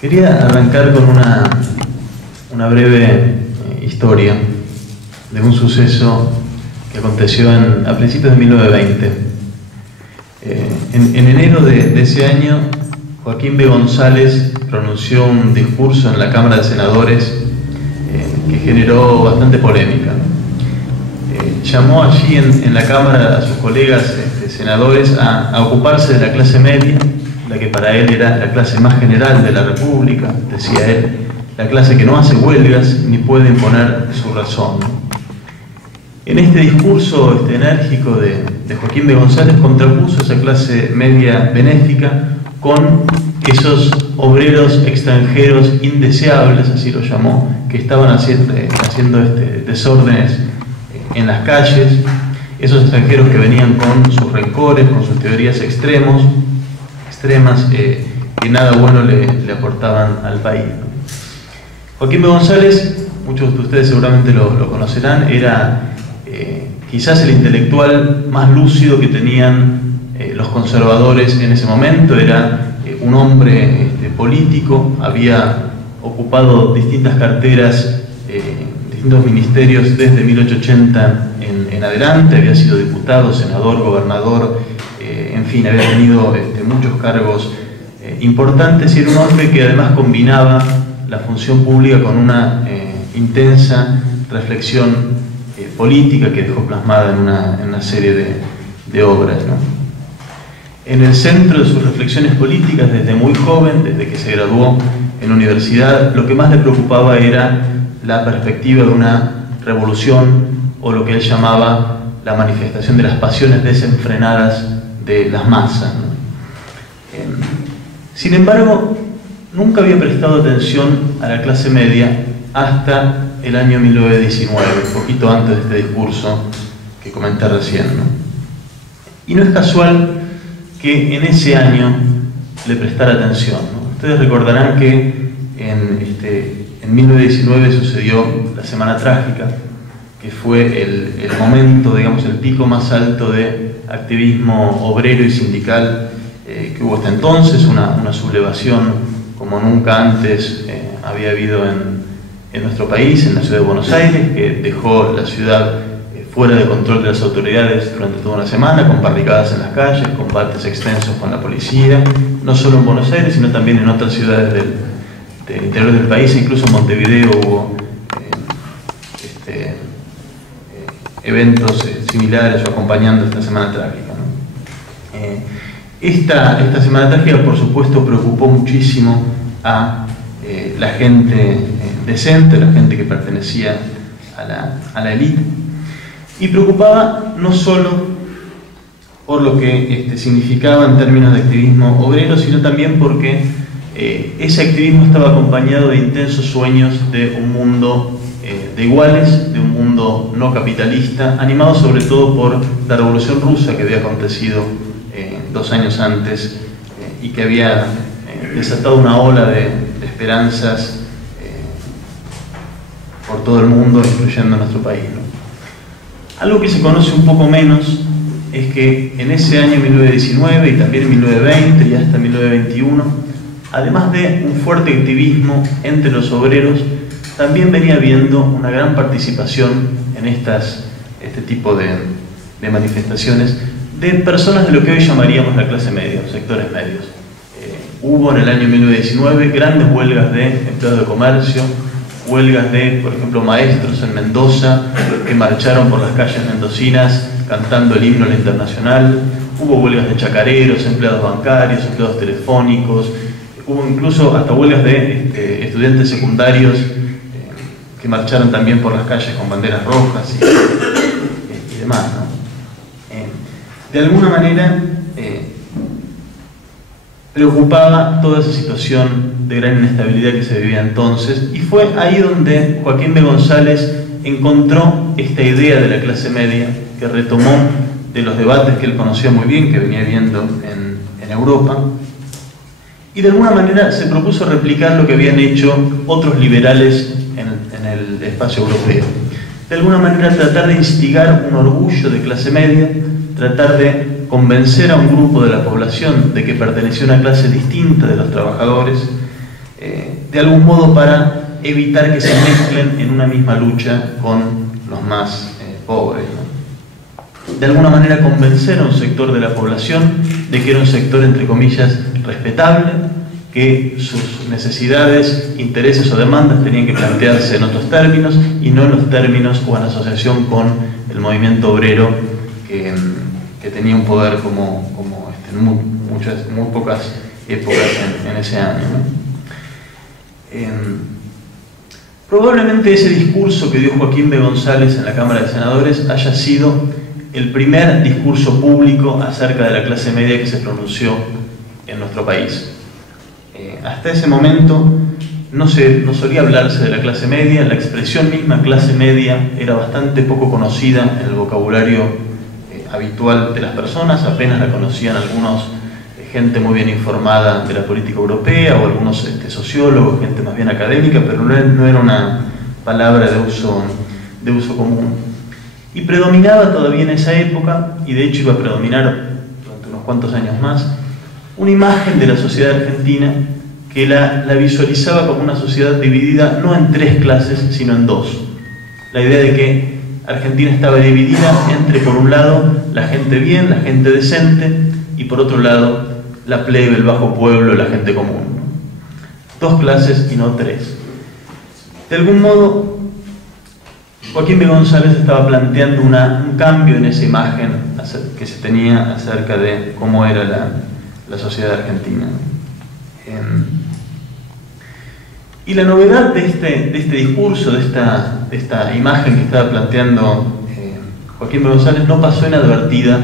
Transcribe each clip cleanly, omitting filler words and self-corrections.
Quería arrancar con una breve historia de un suceso que aconteció a principios de 1920. En enero de ese año, Joaquín B. González pronunció un discurso en la Cámara de Senadores que generó bastante polémica. Llamó allí en la Cámara a sus colegas senadores a ocuparse de la clase media, la que para él era la clase más general de la República, decía él, la clase que no hace huelgas ni puede imponer su razón. En este discurso enérgico de Joaquín B. González contrapuso esa clase media benéfica con esos obreros extranjeros indeseables, así lo llamó, que estaban haciendo desórdenes en las calles, esos extranjeros que venían con sus rencores, con sus teorías extremas, que nada bueno le aportaban al país. Joaquín B. González, muchos de ustedes seguramente lo conocerán, era quizás el intelectual más lúcido que tenían los conservadores en ese momento. Era un hombre político, había ocupado distintas carteras, distintos ministerios desde 1880 en adelante, había sido diputado, senador, gobernador, en fin, había tenido muchos cargos importantes, y era un hombre que además combinaba la función pública con una intensa reflexión política que dejó plasmada en una serie de obras, ¿no? En el centro de sus reflexiones políticas, desde muy joven, desde que se graduó en la universidad, lo que más le preocupaba era la perspectiva de una revolución, o lo que él llamaba la manifestación de las pasiones desenfrenadas de las masas, ¿no? Sin embargo, nunca había prestado atención a la clase media hasta el año 1919, un poquito antes de este discurso que comenté recién, ¿no? Y no es casual que en ese año le prestara atención, ¿no? Ustedes recordarán que en 1919 sucedió la Semana Trágica, que fue el momento, digamos, el pico más alto de activismo obrero y sindical que hubo hasta entonces, una sublevación como nunca antes había habido en nuestro país, en la ciudad de Buenos Aires, que dejó la ciudad fuera de control de las autoridades durante toda una semana, con barricadas en las calles, combates extensos con la policía, no solo en Buenos Aires, sino también en otras ciudades del interior del país. Incluso en Montevideo hubo eventos similares o acompañando esta Semana Trágica, ¿no? Esta Semana Trágica, por supuesto, preocupó muchísimo a la gente decente, la gente que pertenecía a la élite, y preocupaba no solo por lo que significaba en términos de activismo obrero, sino también porque ese activismo estaba acompañado de intensos sueños de un mundo de iguales, de un mundo no capitalista, animado sobre todo por la Revolución Rusa que había acontecido 2 años antes y que había desatado una ola de esperanzas por todo el mundo, incluyendo nuestro país, ¿no? Algo que se conoce un poco menos es que en ese año 1919 y también en 1920 y hasta 1921, además de un fuerte activismo entre los obreros, también venía habiendo una gran participación en este tipo de manifestaciones de personas de lo que hoy llamaríamos la clase media, los sectores medios. Hubo en el año 1919 grandes huelgas de empleados de comercio, huelgas de, por ejemplo, maestros en Mendoza, que marcharon por las calles mendocinas cantando el himno a la Internacional. Hubo huelgas de chacareros, empleados bancarios, empleados telefónicos. Hubo incluso hasta huelgas de estudiantes secundarios que marcharon también por las calles con banderas rojas y demás, ¿no? De alguna manera preocupaba toda esa situación de gran inestabilidad que se vivía entonces, y fue ahí donde Joaquín B. González encontró esta idea de la clase media, que retomó de los debates que él conocía muy bien, que venía viendo en Europa, y de alguna manera se propuso replicar lo que habían hecho otros liberales en el espacio europeo. De alguna manera tratar de instigar un orgullo de clase media, tratar de convencer a un grupo de la población de que pertenecía a una clase distinta de los trabajadores, de algún modo para evitar que se mezclen en una misma lucha con los más pobres, ¿no? De alguna manera convencer a un sector de la población de que era un sector, entre comillas, respetable, que sus necesidades, intereses o demandas tenían que plantearse en otros términos y no en los términos o en asociación con el movimiento obrero que tenía un poder como en muy pocas épocas en ese año, ¿no? Probablemente ese discurso que dio Joaquín B. González en la Cámara de Senadores haya sido el primer discurso público acerca de la clase media que se pronunció en nuestro país. Hasta ese momento no solía hablarse de la clase media, la expresión misma clase media era bastante poco conocida en el vocabulario habitual de las personas, apenas la conocían algunos, gente muy bien informada de la política europea o algunos sociólogos, gente más bien académica, pero no era una palabra de uso común. Y predominaba todavía en esa época, y de hecho iba a predominar durante unos cuantos años más, una imagen de la sociedad argentina que la visualizaba como una sociedad dividida no en tres clases, sino en dos. La idea de que Argentina estaba dividida entre, por un lado, la gente bien, la gente decente, y por otro lado, la plebe, el bajo pueblo, la gente común. Dos clases y no tres. De algún modo, Joaquín B. González estaba planteando un cambio en esa imagen que se tenía acerca de cómo era la sociedad argentina. Y la novedad de este discurso, de esta imagen que estaba planteando Joaquín B. González, no pasó inadvertida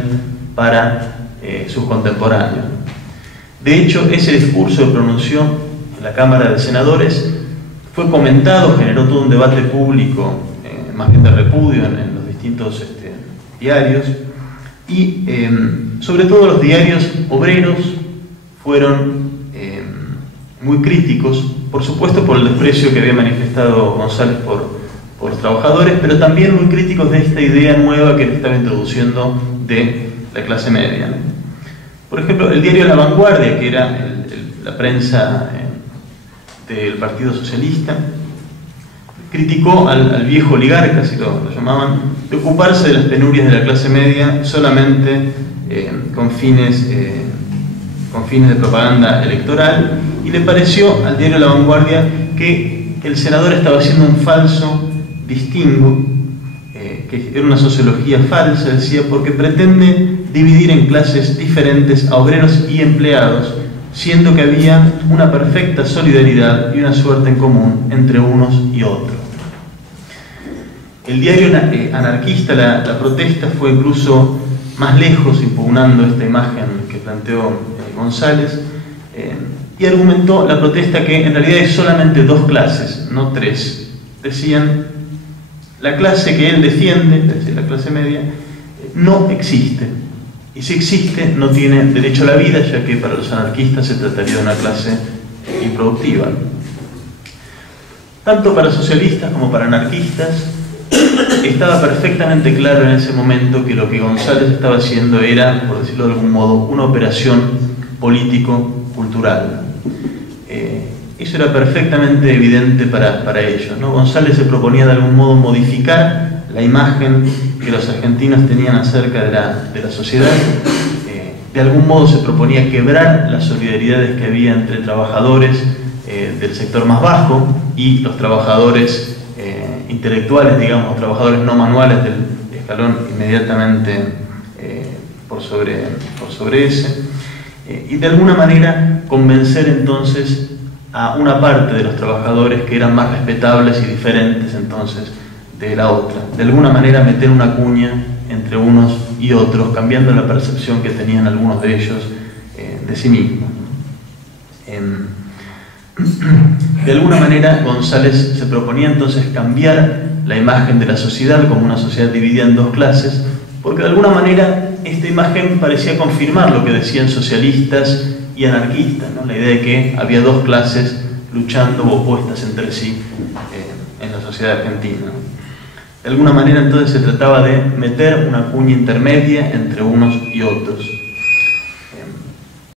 para sus contemporáneos. De hecho, ese discurso que pronunció en la Cámara de Senadores fue comentado, generó todo un debate público, más bien de repudio en los distintos diarios, y sobre todo los diarios obreros fueron muy críticos, por supuesto por el desprecio que había manifestado González por los trabajadores, pero también muy críticos de esta idea nueva que él estaba introduciendo de la clase media, ¿no? Por ejemplo, el diario La Vanguardia, que era la prensa del Partido Socialista, criticó al viejo oligarca, así lo llamaban, de ocuparse de las penurias de la clase media solamente con fines de propaganda electoral, y le pareció al diario La Vanguardia que el senador estaba haciendo un falso distingo, que era una sociología falsa, decía, porque pretende dividir en clases diferentes a obreros y empleados, siendo que había una perfecta solidaridad y una suerte en común entre unos y otros. El diario anarquista, la protesta, fue incluso más lejos, impugnando esta imagen que planteó González, y argumentó la protesta que en realidad hay solamente dos clases, no tres. Decían, la clase que él defiende, es decir, la clase media, no existe. Y si existe, no tiene derecho a la vida, ya que para los anarquistas se trataría de una clase improductiva. Tanto para socialistas como para anarquistas, estaba perfectamente claro en ese momento que lo que González estaba haciendo era, por decirlo de algún modo, una operación político-cultural. Eso era perfectamente evidente para ellos, ¿no? González se proponía de algún modo modificar la imagen que los argentinos tenían acerca de la sociedad. De algún modo se proponía quebrar las solidaridades que había entre trabajadores del sector más bajo y los trabajadores intelectuales, digamos, trabajadores no manuales del escalón inmediatamente por sobre ese, y de alguna manera convencer entonces a una parte de los trabajadores que eran más respetables y diferentes entonces de la otra. De alguna manera meter una cuña entre unos y otros, cambiando la percepción que tenían algunos de ellos de sí mismos. De alguna manera González se proponía entonces cambiar la imagen de la sociedad como una sociedad dividida en dos clases, porque de alguna manera esta imagen parecía confirmar lo que decían socialistas y anarquistas, ¿no? La idea de que había dos clases luchando o opuestas entre sí en la sociedad argentina. De alguna manera entonces se trataba de meter una cuña intermedia entre unos y otros.